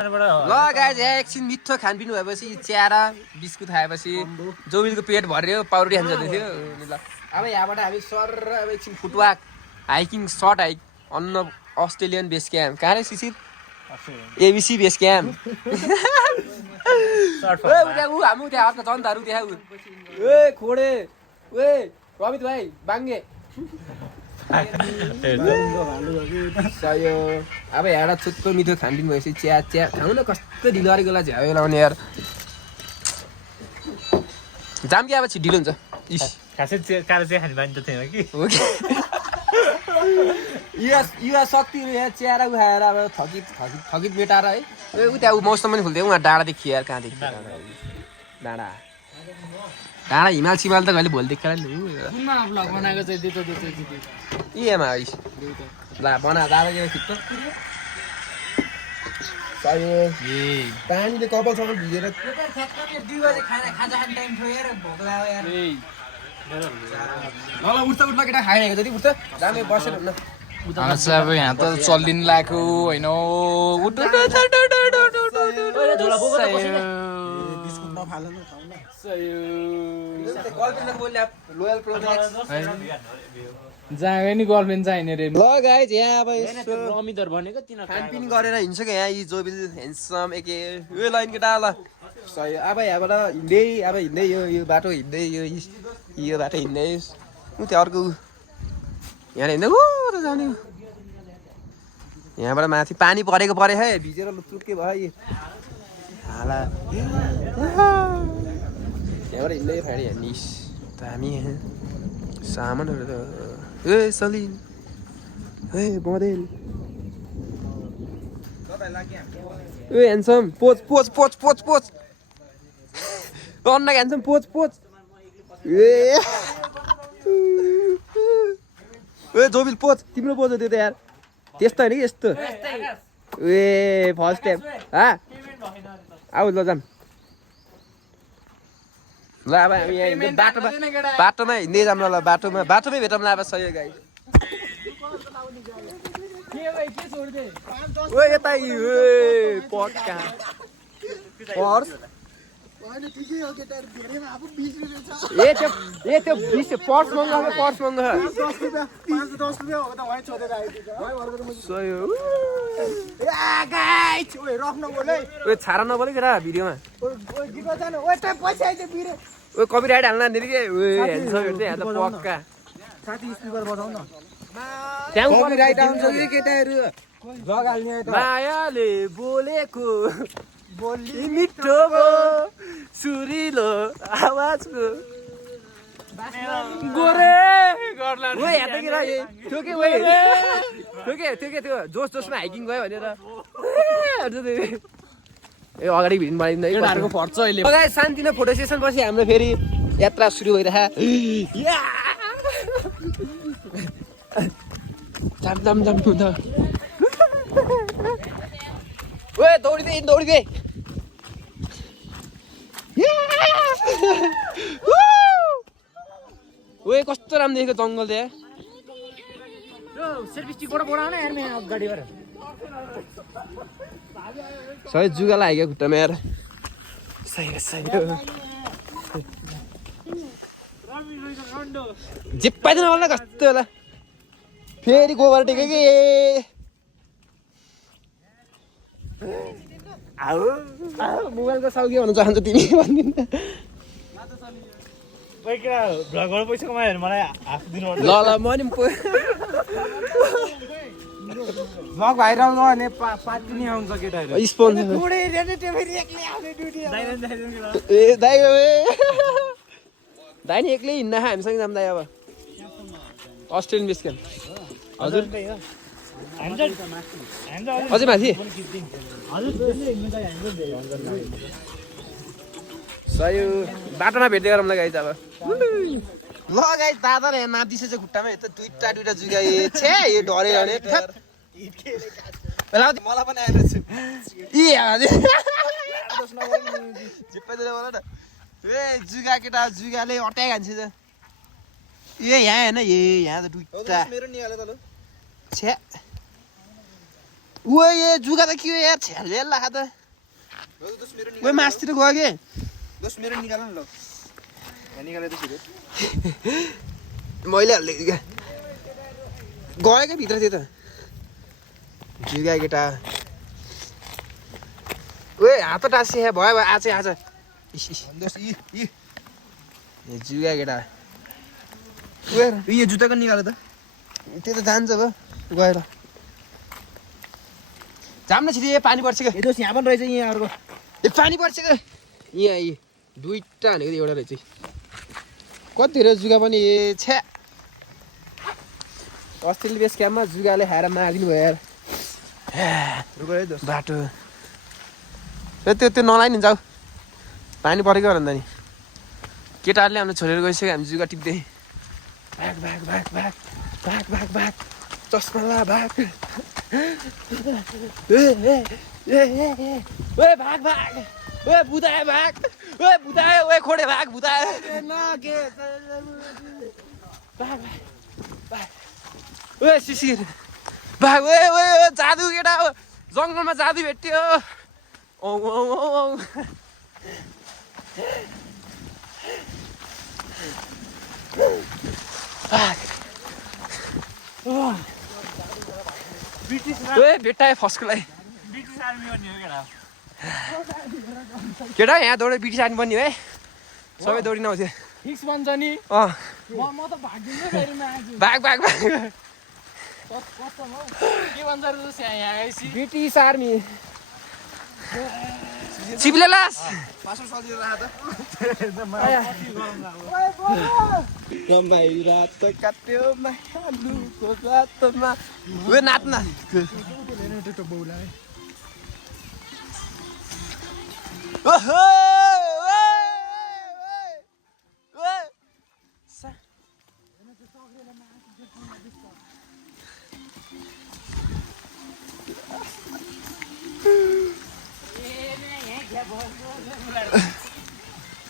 ल गाइज एकछिन मिठो खानपिन भएपछि चिया र बिस्कुट खाएपछि जोबिलको पेट भर्यो पाउडी खान्छ थियो ल अब यहाँबाट हामी सर अब एकछिन फुटवाक हाइकिङ सर्ट हाइक अन्न अस्ट्रेलियन बेस क्याम्प कहाँ रे शिशिर एबिसी बेस क्याम्प हामी त्यहाँ अर्को जनताहरू त्यहाँ ए खोडे ए रमित भाइ बाङ्गे अब यहाँ छुट्टो मिठो खानपिन भएपछि चिया चिया खाउँ न कस्तो ढिलो गरेको बेला झ्याउ लाउने यार जाम कि अब छिटो ढिलो हुन्छ खासै कालो चिया खाने बानी त थिएन कि युवा शक्ति यहाँ चियारा उखाएर अब थकित मेटाएर है ऊ त्यहाँ मौसम पनि खुल्थ्यो उहाँ डाँडादेखि यार कहाँदेखि डाँडा हिमाल सिमाल त कहिले भोलि देखेर नि एमा ला बना दादा खिच्छ पानीले कपाल सपाल भिजेर उठ्छ केटा खाइरहेको जति उठ्छ दामी बसेर हुन्न अब यहाँ त चल्दिन लागेको होइन जाँगे नि गर्लफ्रेन्ड चाहिने रे ल गाइज यहाँ अब रमिदर भनेको तिनीहरू खानपिन गरेर हिँड्छ क्या यहाँ यी जोबिल हेन्डसम एके यो लाइन केटा ल सही अब यहाँबाट हिँड्दै यो बाटो हिँड्दै यो बाटो हिँड्दै ऊ त्यो अर्को यहाँ हिँड्दै ऊ जाने यहाँबाट माथि पानी परेको परे है भिजेर लुक्के भयो हाला यहाँबाट हिँड्दै फाँडी निस दामी सामानहरू त ए सलिन ए बदेल ए ह्यान्डसम पोच अन्ना ह्यान्डसम पोच ए जोबिल पोच तिम्रो पोच हो त्यो त यार त्यस्तो होइन कि यस्तो ए फर्स्ट टाइम आऊ ल जाम ल अब हामी यहाँ बाटोमा हिँड्दै जाऊँ ल बाटोमै भेटौँ ल अब सही गाई ओ यता पक्का पर्स त्यो 20 पर्स महँगो छाडा नबोले केटा भिडियोमा कपिराइट हाल्न दिने के पक्का मायाले बोलेको बोली मिठो सुरिलो आवाजको गोरे त्यो जोसमा हाइकिङ गयो भनेर ए अगाडि भिड मारिँदै फर्छ अहिले शान्ति नै फोटो सेसन पछि हाम्रो फेरि यात्रा सुरु भइरह ओए दौडिँदै ओए कस्तो राम्रो देखेको जङ्गल त्यहाँ सबै जुगा लाग्यो खुट्टामा यार जिप्पाइदिनु होला कस्तो होला फेरि गोबर टेक्यो कि मोबाइलको साउकी भन्न चाहन्छ तिमी भनिदिनु पैसा कमायो भने मलाई हाफ दिनु ल म नि ब्लग भाइरल भयो भने पार्टी नि आउँछ केटाहरू स्पोन्सर ए दाइ दाइ नि एक्लै हिँड्न हामीसँग जाम दाइ अब अस्ट्रेलियन बेस क्याम्प हजुर अझै माथि सही बाटोमा भेट्दै गरौँ ल गाइज अब ल गाइज दादा र यहाँ नाप्दिछ चाहिँ खुट्टामा यता दुईटा जुगा छे यो डरे भने मलाई पनि आइरहेको छु ए जुगा केटा जुगाले अट्याइहाल्छ त ए यहाँ होइन यहाँ त दुईटा छ्या ओ ये जुगा त के हो यार छ्याल ला त ओए मास्तिर गयो के दोस्त मेरो निकाल न ल निकाले त छिटो मैले हाल्दै क्या गयो क्या भित्र त्यो त जुगा केटा ओए हात टाँसी भयो भयो आज आज दोस्त यी जुगा केटा ओए यो जुत्ताको निकाले त त्यो त जान्छ भयो गएर जाम न छिटो पानी पर्छ क्या ए दोस्त यहाँ पनि रहेछ यहाँ अर्को ए पानी पर्छ क्या यहाँ यी दुईवटा भनेको एउटा रहेछ कति धेरै जुगा पनि ए छ्या अस्ट्रेलिया बेस क्याम्पमा जुगाले खाएर मारिदिनु भयो यार रुको है दोस्त बाटो ए त्यो नलाइन जाऊ पानी परेको हो नि केटाहरूले हाम्रो छोडेर गइसक्यो हामी जुगा टिप्दै भाग भाग भाग भाग भाग भाग भाग चस्मा ला भाग ए भाग भाग ओए बुदाए भाग ओए बुदाए ओए खोडे भाग बुदाए भाग भाग ओए शिशिर भाग ओए ओए जादु केटा जङ्गलमा जादु भेट्यो औ औ औ ओए भेट्टाए फस्कलाई ब्रिटिस आर्मी भन्ने हो केटा केटा यहाँ दौडे ब्रिटिस आर्मी बन्ने है सबै दौडिन आउँथ्यो फिक्स बन्छ नि अँ म त भाग्दिनँ फेरि आज भाग भाग भाग के भन्छ दोस्त यहाँ आएपछि ब्रिटिस आर्मी चिप्ले लास पासो सजिलो राख त रात काट्यो मायालुको रातमा ओए नाच्न ओहो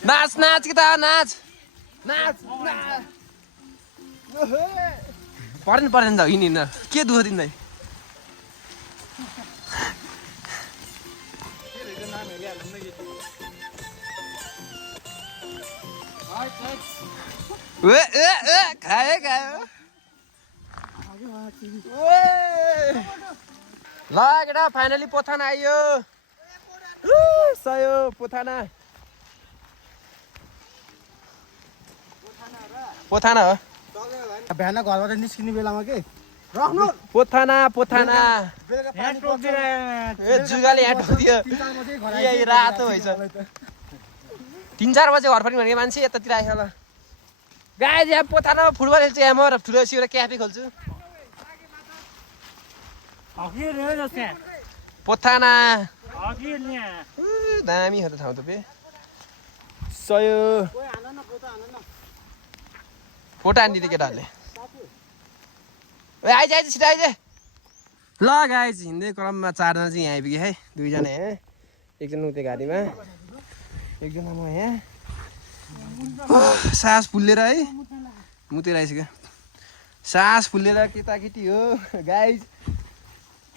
नाच नाच कि त नाच नाच परेन त हिँड के दुःख दिँदै खायो खायो ल केटा फाइनली पोथाना आइयो सयो पोथाना पोथाना हो बिहान घरबाट निस्किने बेलामा के राख्नु पोथाना पोथाना यहाँ टोक्दिएर ए जुगाले यहाँ ठोकिदियो यही रातो भएछ 3-4 बजे घर पनि भनेको मान्छे यतातिर आयो ल गाइज यहाँ पोथानामा फुटबल खेल्छु यहाँ म र ठुलो एउटा क्याफे खोल्छु पोथाना दामी हो त ठाउँ त पे सयो फोटो हान्दिँदै केटाहरूले आइज आइज छिटो आइज ल गाइज हिँड्दै क्रममा 4 जना चाहिँ यहाँ आइपुग्यो है 2 जना यहाँ एकजना उतै गाडीमा एकजना म यहाँ सास फुल्लेर है मुतेर आइसक्यो सास फुल्लेर केटाकेटी हो गाइज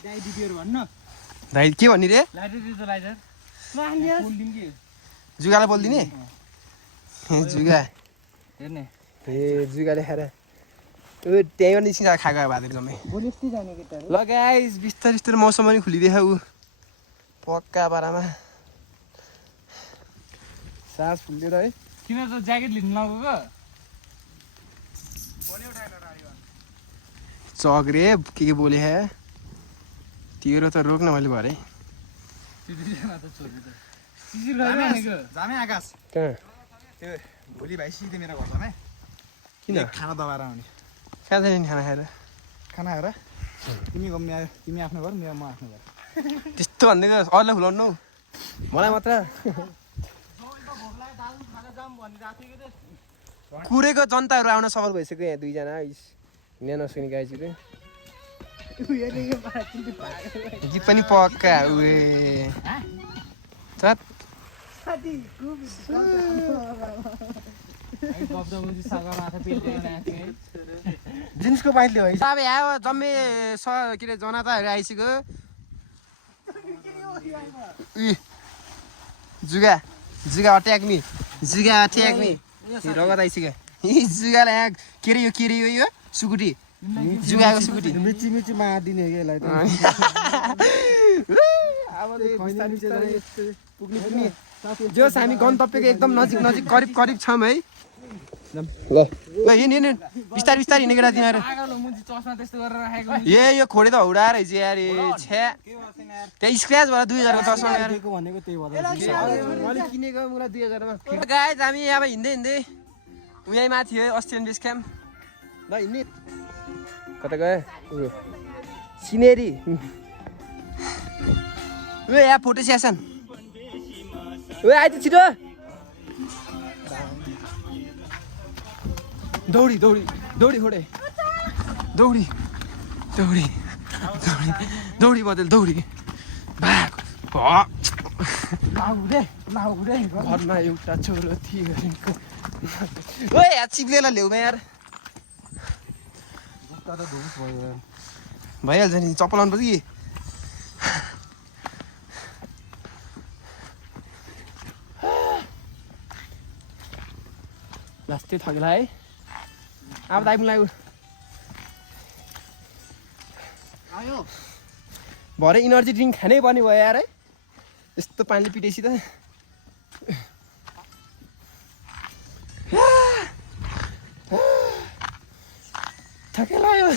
दाइ दिदीहरू भन्न भाइ के भन्ने रे जुगालाई बोलिदिने जुगा हेर्ने ए जुगा लेखाएर त्यहीँ पनि निस्किन्छ खाएको भातहरू जम्मै ल गाइस बिस्तारै बिस्तारै मौसम पनि खुलिदिएछ ऊ पक्का पारामा सास फुल्दिएर है तिमीहरू त ज्याकेट लिनु लगेको चक रे के बोले है तेरो त रोक्न मैले भरे जामै आकाश कहाँ त्यो भोलि भाइ सिधै मेरो घर जामै किन खाना दबाएर आउने कहाँ जाने खाना खाएर खाना खाएर तिमी आफ्नो घर मेरो म आफ्नो घर त्यस्तो भनिदिएको अरूलाई खुलाउनु मलाई मात्र कुरेको जनताहरू आउन सफल भइसक्यो यहाँ 2 जना हिँड्न नसक्ने गाइजहरू गीत पनि पक्का उए जिन्सको पाइन्ट ल्याऊ अब यहाँ जम्मै के अरे जनताहरू आइसक्यो जुगा जुगा अट्याक मी जुगा अट्याक मी रगत आइसक्यो जुगालाई यहाँ के अरे यो सुकुटी जुगाको सुकुटी मिची मिची मा दिने के यसलाई पुग्ने जो हामी गन्तव्यको एकदम नजिक नजिक करिब करिब छौँ है ल ल हिँड बिस्तारै बिस्तारै हिँड्ने केटा तिनीहरू यो खोडे त हौडाएर हिजो यार छ्या त्यहाँ स्क्र्याच भएर 2000 को चस्मा भनेको त्यही भएर मैले किनेको मलाई 2000 मा गाइस हामी अब हिँड्दै हिँड्दै उही माथि हो अस्ट्रेलियन बेस क्याम्प ल हिँड्ने कता गयो सिनेरी ओ यहाँ फोटो सेसन ओ आइज छिटो दौडी दौडी दौडी खोडे दौडी दौडी दौडी दौडी बदल दौडी भाग लाउडे घरमा एउटा छोरो थियो ओ यार चिप्लेला ल्याउमा यार भइहाल्छ नि चप्पल लाउनु पर्छ कि लास्टै थगेला है अब त आइपुग्नु लाग्यो भरे इनर्जी ड्रिङ्क खानै पर्ने भयो यार है यस्तो पानीले पिटेपछि त थकेला आयो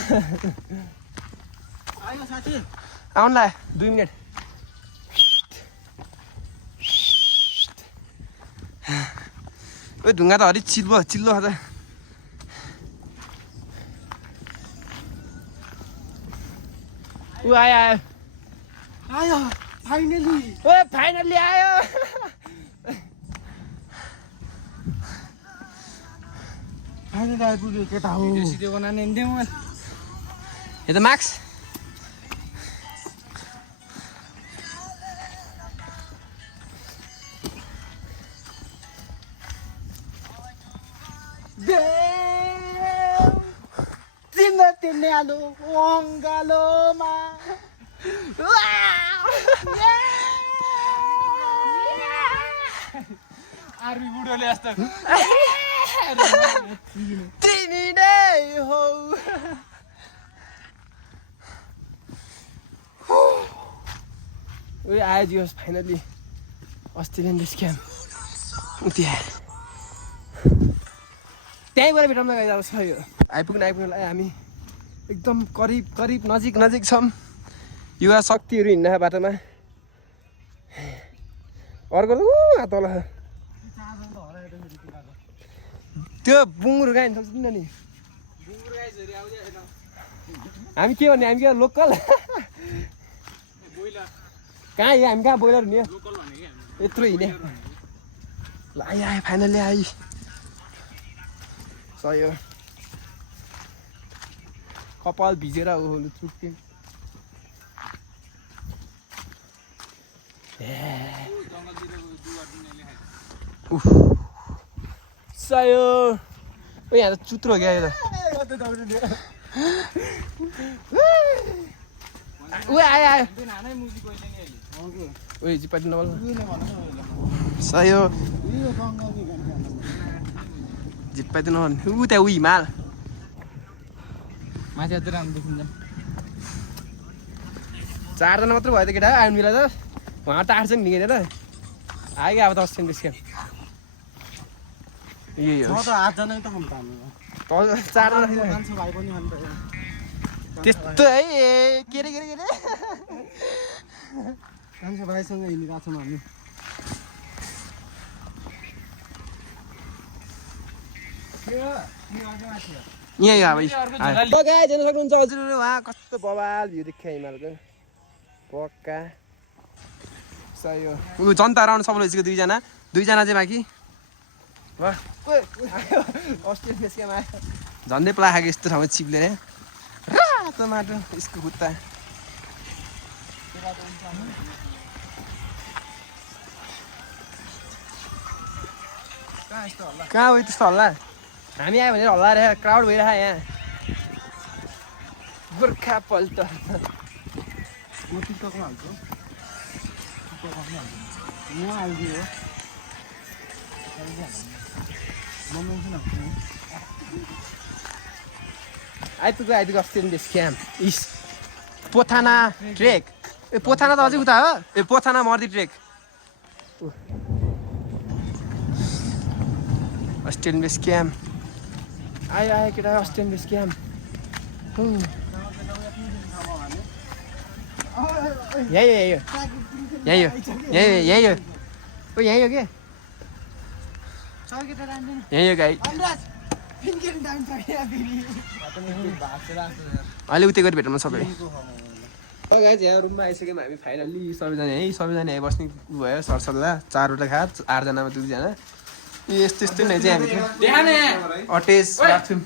आउनु ला 2 मिनट ओ ढुङ्गा त हरि चिल्लो चिल्लो छ त ऊ आयो आयो फाइनली ओ फाइनली आयो फाइनली आइपुग्यो केटा हो भिडियो बनाउने नि म यो त मार्क्स Tinalo Ongaloma Army बुढोले जस्तो तिमी नै हो ओइ आयो जियोस् फाइनली अस्ट्रेलियन बेस क्याम्प त्यहीँबाट भेटौँ न गाइस अब सही हो आइपुग्नु हामी एकदम करिब करिब नजिक नजिक छौँ युवा शक्तिहरू हिँड्न बाटोमा अर्को तल त्यो बुङ्गुर गाई हिँड्छ किन नि हामी के भन्ने हामी के लोकल कहाँ यो हामी कहाँ बोइलर हुने यत्रो हिँड्ने ल आयो फाइनली आयो सही हो कपाल भिजेर ओहलु चुक्के सयो ओ यहाँ त चुत्रो हो क्या यो त ऊ आयो आयो ओ जिपाटी नबल सयो जिपाटी नबल ऊ त्यहाँ ऊ हिमाल माथि अझै राम्रो देखिन्छ 4 जना मात्र भयो त केटा आउनु मिला त उहाँ टार्छ नि निकेर आयो अब 10 दिन बेसी यही हो त 8 जना त कम त हामी 4 जना मान्छे भाइ पनि अनि त त्यस्तो है के रे कान्छो भाइसँग हिँडिरहेको छौँ हामी यही हो अब गाइस हेर्न सक्नुहुन्छ हजुरहरु वहाँ कस्तो बवाल भ्यू देखियो हिमालको पक्का सही हो ऊ जनता राउन्ड सफल भइसक्यो 2 जना चाहिँ बाँकी वाह अस्ट्रेलियन बेस क्याम्प आयो झन्डै प्लाखाको यस्तो ठाउँमा चिप्लेर रातो माटो यसको खुट्टा कहाँ हो त्यस्तो हल्ला हामी आयो भनेर हल्ला रहेछ क्राउड भइरहेको यहाँ गोर्खा पल्ट आइपुग्यो अस्ट्रेलियन बेस क्याम्प इस पोथाना ट्रेक ए पोथाना त अझै उता हो ए पोथाना मर्दी ट्रेक अस्ट्रेलियन बेस क्याम्प आयो केटा अस्ट्रेलियन बेस क्याम्प यही हो के यही हो गाई अहिले उतै गरी भेटौँ सबै यहाँ रुममा आइसक्यौँ हामी फाइनल्ली सबैजना यहीँ बस्ने भयो सरसल्लाह 4वटा खा 8जनामा 2जना यस्तो यस्तो नै चाहिँ हामी अटेस राख्छौँ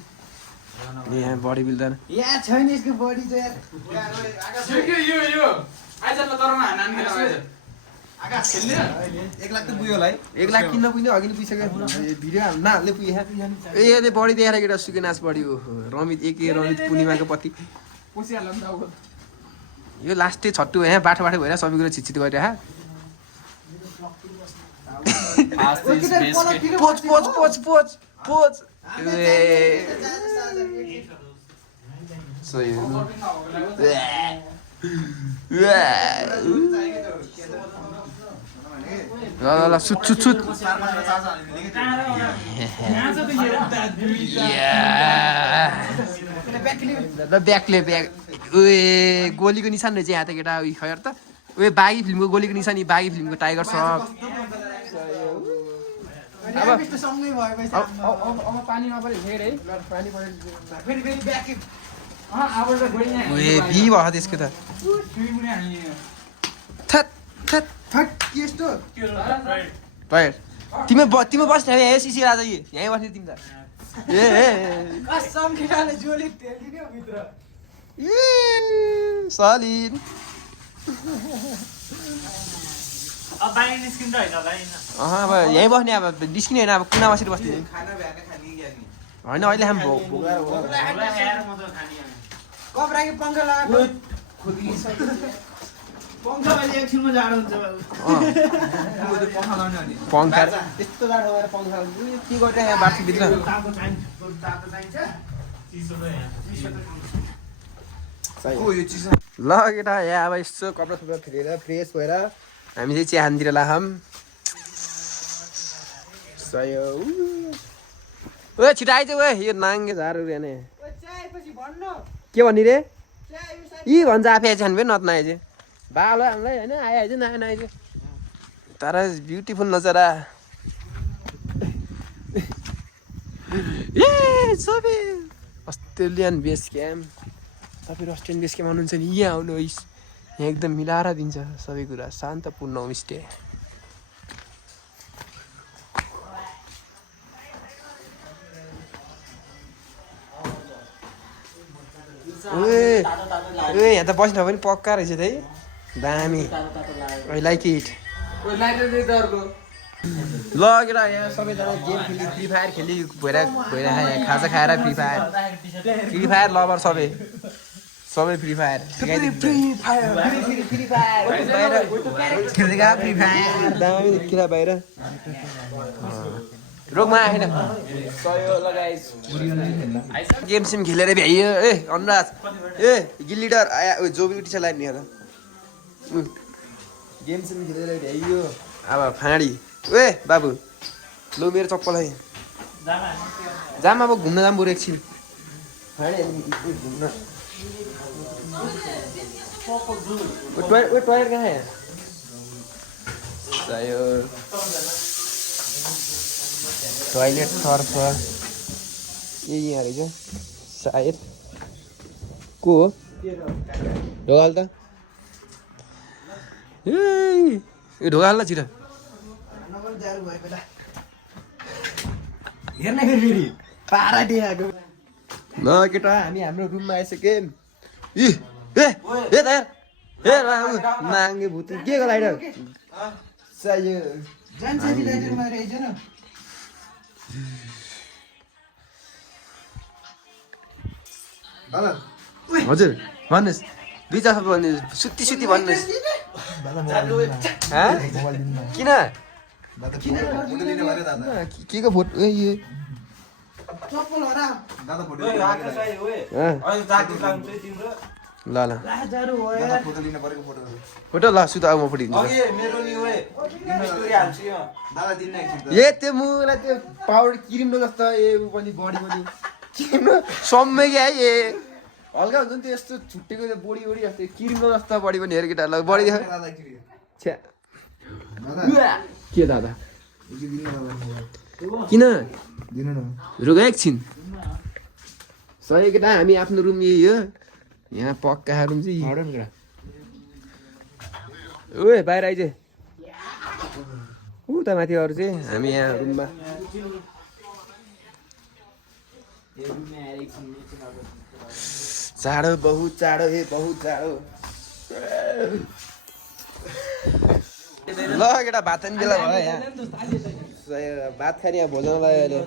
यहाँ बडी बिल्डर एक लाख किन्न पुग्ने अघि नै पुगिसक्यो भिडियो हाल्ने पुगे ए बडी देखाएर केटा सुके नाच बडी हो रमित रमित पूर्णिमाको पति यो लास्टै छट्टु यहाँ बाटो भएर सबै कुरो छिटछिट गरिरह पोच ल सुट ब्याकले गोलीको निशान रहेछ यहाँ त केटा उयो खैर त उयो बागी फिल्मको गोलीको निशानी बागी फिल्मको टाइगर सर्फ अब पानी नपऱ्यो फेरि है पानी पऱ्यो भी भयो त्यसको त तिमी बस्ने सिसी राजा यहीँ बस्ने तिमी त सलिन अब अब यहीँ बस्ने अब निस्किने होइन अब कुना बसेर बस्ने होइन अहिले हामी पङ्खा त्यस्तो जाडो भएर पङ्खा के गर्छ यहाँ बाटोभित्र ल केटा यहाँ अब यसो कपडा सपडा फेरेर फ्रेस भएर हामी चाहिँ चिहानतिर लाखौँ ओ छिटो आइज ओ यो नाङ्गे झारहरू हेर्ने के भन्ने रे यी भन्छ आफै आइज खानु पनि नत्न आइज बालो हामीलाई होइन आइज नआएन आइज तर ब्युटिफुल नजरा ए सबै अस्ट्रेलियन बेस क्याम्प तपाईँहरू अस्ट्रेलियन बेस क्याम्प आउनुहुन्छ नि यहाँ आउनुहोस् यहाँ एकदम मिलाएर दिन्छ सबै कुरा शान्तपूर्ण होमस्टे ए यहाँ त बस्न पनि पक्का रहेछ त है दामी आई लाइक इट ल केटा यहाँ सबैजना गेम खेली फ्री फायर खेली भइरहेको यहाँ खाजा खाएर फ्री फायर लभर सबै फ्री फायर दामी केटा बाहिर रोगमा आएन गेम सेम खेलेर भ्याइयो ए अनुराज ए गिल्लिडर आया जोबी उठी छ लाइन हेर गेम सेम खेलेर भ्याइयो अब फाँडी ए बाबु लो मेरो चप्पल है जाम अब घुम्न जाम बरु एकछिन घुम्न टोयलेट कहाँ है टोयलेट सर्फ यहाँ रहेछ सायद को हो ढोकाल त ए ढोकाल ल छिटो ल केटा हामी हाम्रो रुममा आइसक्यौँ ए नाङ्गे भूत के को लाइट हजुर भन्नुहोस् दुई चार भन्नुहोस् सुत्ती भन्नुहोस् किन के को फोटो ए यो ल ल फोटो ल सुत अब म फोटो दिन्छु ए त्यो मुलाई त्यो पाउडर क्रिम जस्तो ए पनि बडी पनि क्रिम सम्मै क्या ए हल्का हुन्छ नि त्यो यस्तो छुट्टेको बोडी बोडी जस्तो क्रिम जस्तो बडी पनि हेर केटा ल बडी देख छ्या के दादा किन रुक एकछिन सही केटा हामी आफ्नो रुम यही हो यहाँ पक्का रुम चाहिँ ओए बाहिर आइज उता माथि अरू चाहिँ हामी यहाँ रुममा चाँडो बहुत चाँडो हे बहुत चाँडो ल केटा भात खाने बेला भयो यहाँ भात खाने यहाँ भोजन लाग्यो अहिले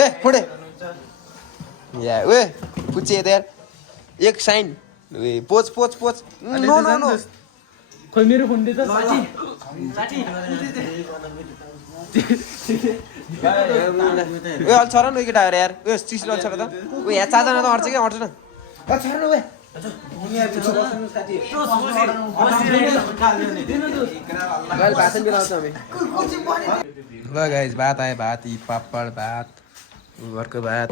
ए फोडे या ओए पुचे यार एक साइन पोच पोच पोच नो नो नो खोइ मेरो फोन दे त साथी ओए अल छोरा न केटा यार ओए चिस ल छोरा त ओए यहाँ चारजना त अड्छ के अड्छ न अ छोरा न ओए ल गाइस भात आयो भात यी पापड भात घरको भात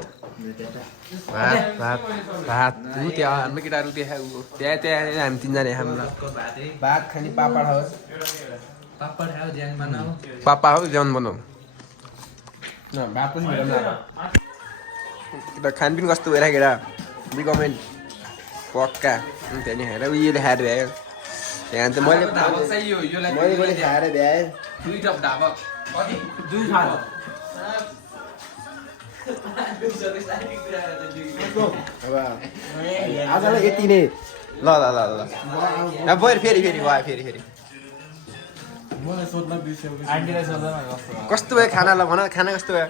भात भात भात त्यहाँ हाम्रो केटाहरू त्यहाँ त्यहाँ हामी तिनजना हाम्रो भात खाने पापड होस् पापा हो ज्यान बनाऊ न भात पनि केटा खानपिन कस्तो भइरहेको केटा रिकमेन्ड पक्का त्यहाँदेखि हेर उयो देखाएर भ्यायो यहाँ चाहिँ मैले खाएर भ्याएँ आजलाई यति नै ल ल ल ल फेरि फेरि भयो फेरि फेरि कस्तो भयो खाना ल भन खाना कस्तो भयो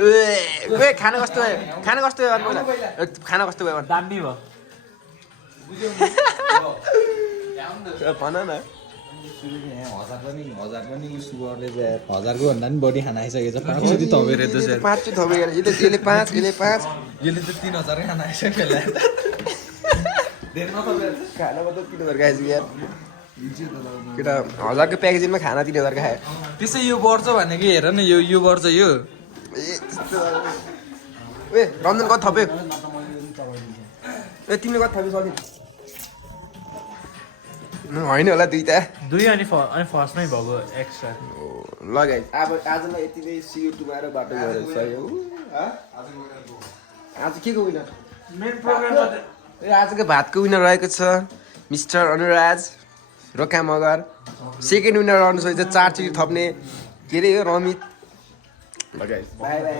ए खाना कस्तो भयो खाना कस्तो भयो खाना कस्तो भयो दामी भयो भन न हजारको भन्दा पनि बढी खाना आइसकेको छ 500 थपेर त 500 थपेर यसले 5 यसले 5 यसले त 3000 खाना आइसक्यो होला खाना मतलब 3000 खाएछ यार केटा 1000 को प्याकेजिङमा खाना 3000 खाए त्यसै यो बढ्छ भनेको हेर न यो बढ्छ यो ए रमजान कति थप्यो ए तिमीले कति थप्यो सकिन होइन होला दुईटा दुई अनि फर्स्टमै भएको एक्स्ट्रा ल गाइस अब आजलाई यति नै सियो टुमारो बाटो गएर सही हो आज के को विनर मेन प्रोग्राम ए आजको भातको विनर रहेको छ मिस्टर अनुराज रोका मगर सेकेन्ड विनर अनुसार चाहिँ 4 चिज थप्ने के अरे यो रमित ल गाइस बाइ बाइ